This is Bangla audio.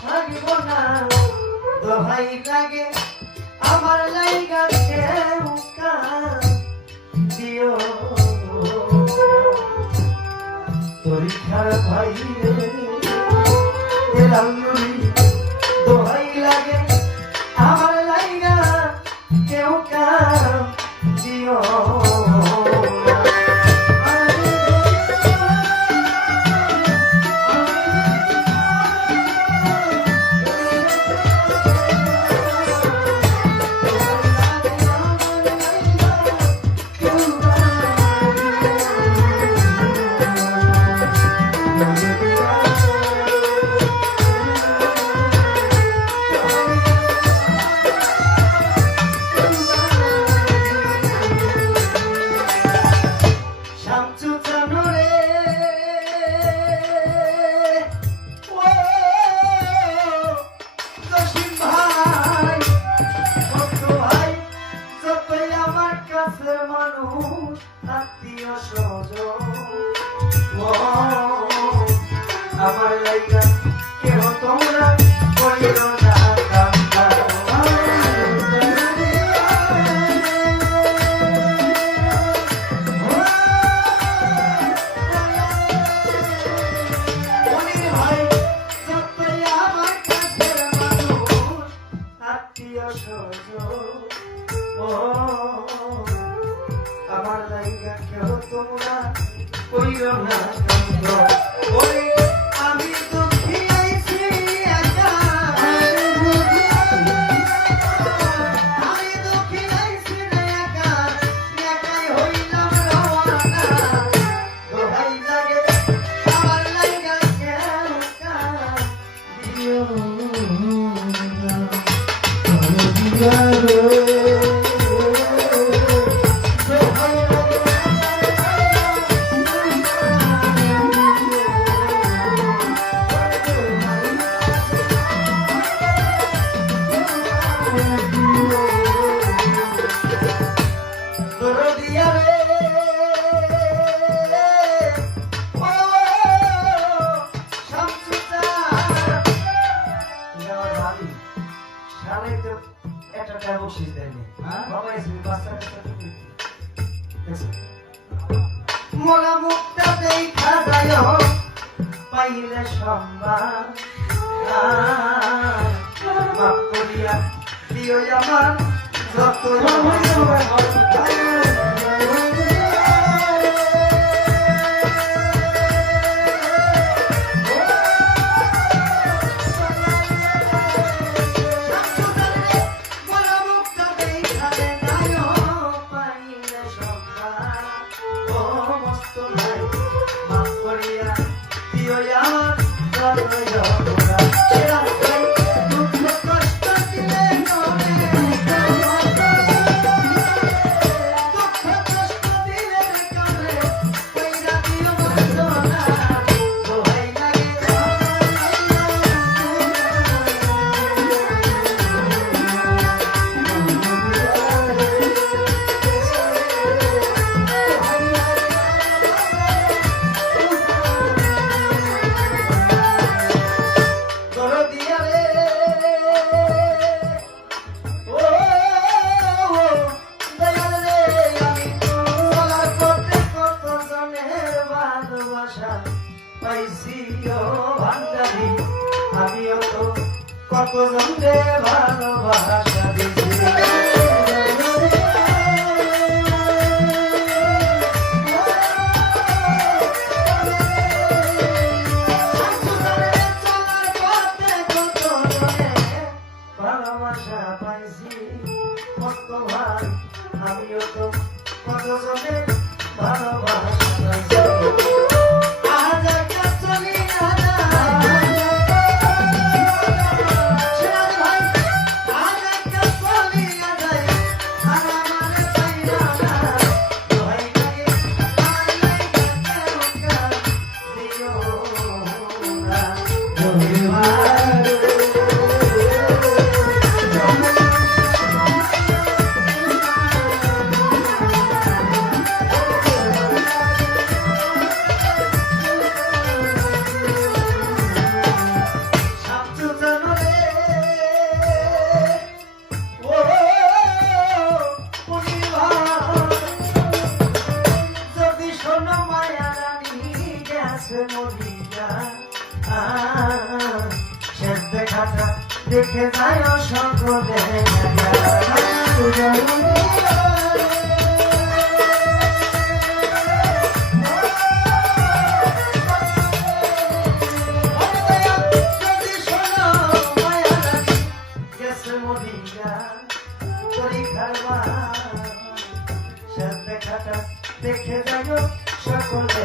থাকিব না দোহাই লাগে আমার লাইগা কেউ কান দিও পরীক্ষার ভাই রে এলাম নুরি দোহাই লাগে আমার লাইগা কেউ কান দিও আমার লাইগা কেউ তোমরা করিও না আমার লাইগা কেউ তোমরা করিও না আমি দুঃখী আইছি একা আমি দুঃখী আইছি একা একাই হইলাম রওনা দোহাই লাগে আমার লাইগা কেউ কান দিও মোরা মুখটা দেখা যায় পাইলে সম্মান মাফ করিয়া দিও আমার যত আমিও তো কত জনকে ভালোবাসা দিয়েছি ভালোবাসা পাইছি কত ভাই আমিও তো কত জনে ভালোবাসা পাইছি গেছে মরিয়া শেষ দেখাটা দেখে যায় সকলে গেছে মরিয়া পরীক্ষার শেষ দেখাটা দেখে যায় সকলে